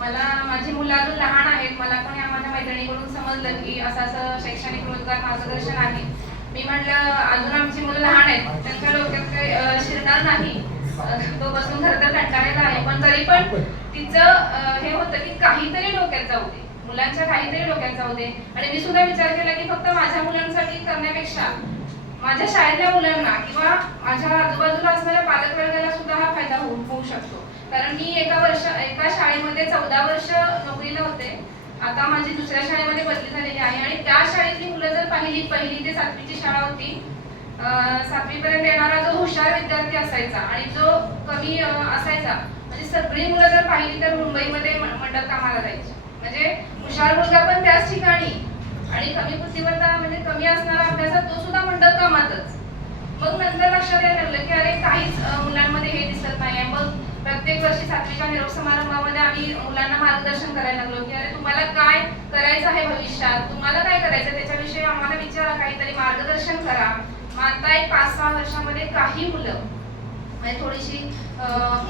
मला माझी मुलं अजून लहान आहेत. मला पण या माझ्या मैत्रिणीकडून समजलं की असं शैक्षणिक रोजगार मार्गदर्शन आहे. मी म्हटलं अजून आमची मुलं लहान आहेत, त्यांच्या डोक्यात काही शिरणार नाही. तो बसून खरं तर कंटाळलेला आहे, पण तरी पण तिचं हे होतं की काहीतरी डोक्यात जाऊ दे, मुलांच्या काहीतरी डोक्यात जाऊ दे. आणि मी सुद्धा विचार केला की फक्त माझ्या मुलांसाठी करण्यापेक्षा माझ्या शाळेतल्या मुलांना किंवा माझ्या आजूबाजूला असणाऱ्या पालकवर्गाला सुद्धा हा फायदा होऊ शकतो. कारण मी एका शाळेमध्ये 14 वर्ष नोकरीला होते. आता माझी दुसऱ्या शाळेमध्ये बदली झालेली आहे आणि त्या शाळेतली मुलं जर पहिली ते 7वीची शाळा होती, 7वी पर्यंत येणारा जो हुशार विद्यार्थी असायचा आणि जो कमी असायचा, म्हणजे सगळी मुलं जर पाहिली तर मुंबईमध्ये मंडप कामाला जायची. म्हणजे हुशार मुलगा पण त्याच ठिकाणी आणि कमी बुद्धिमत्ता म्हणजे कमी असणारा अभ्यासात तो सुद्धा मंडप कामातच. मग नंतर लक्षात यायला लागलं की अरे काहीच मुलांमध्ये हे दिसत नाही. मग प्रत्येक वर्षी 7वीच्या निरोप समारंभामध्ये आम्ही मुलांना मार्गदर्शन करायला लागलो की अरे तुम्हाला काय करायचं आहे भविष्यात, तुम्हाला काय करायचं त्याच्याविषयी आम्हाला विचारा, काहीतरी मार्गदर्शन करा. मग आता एक 5-6 वर्षामध्ये काही मुलं म्हणजे थोडीशी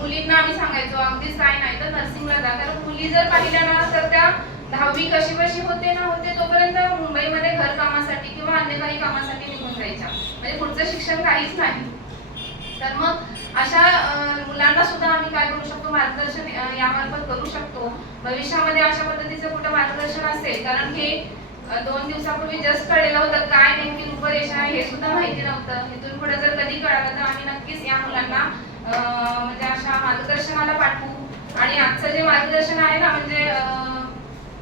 मुलींना आम्ही सांगायचो अगदीच काय नाही तर नर्सिंगला जा, कारण मुली जर पाहिल्या ना तर त्या 10वी कशी होते ना होते तोपर्यंत मुंबईमध्ये घर कामासाठी किंवा अन्य काही कामासाठी निघून जायच्या, म्हणजे पुढचं शिक्षण काहीच नाही. तर मग अशा मुलांना सुद्धा आम्ही काय करू शकतो, मार्गदर्शन यामार्फत करू शकतो. भविष्यामध्ये अशा पद्धतीचं कुठं मार्गदर्शन असेल, कारण हे 2 दिवसापूर्वी जस्ट कळलेलं होतं काय नेमकी रूपरेषा आहे हे सुद्धा माहिती नव्हतं. इथून पुढे जर कधी कळालं तर आम्ही नक्कीच या मुलांना म्हणजे अशा मार्गदर्शनाला पाठवू. आणि आजचं जे मार्गदर्शन आहे ना, म्हणजे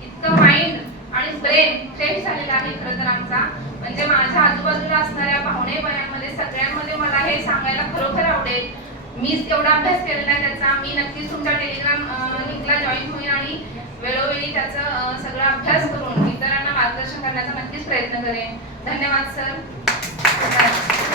इतकं माइंड आणि ब्रेन फ्रेश झालेला आहे खरं तर आमचा. म्हणजे माझ्या आजूबाजूला असणाऱ्या पाहुणे बयांमध्ये सगळ्यांमध्ये मला हे सांगायला खरोखर आवडेल, मीच एवढा अभ्यास केलेला आहे त्याचा. मी नक्कीच तुमच्या टेलिग्राम लिंकला जॉईन होईन आणि वेळोवेळी त्याचा सगळा अभ्यास करून इतरांना मार्गदर्शन करण्याचा नक्कीच प्रयत्न करेन. धन्यवाद सर.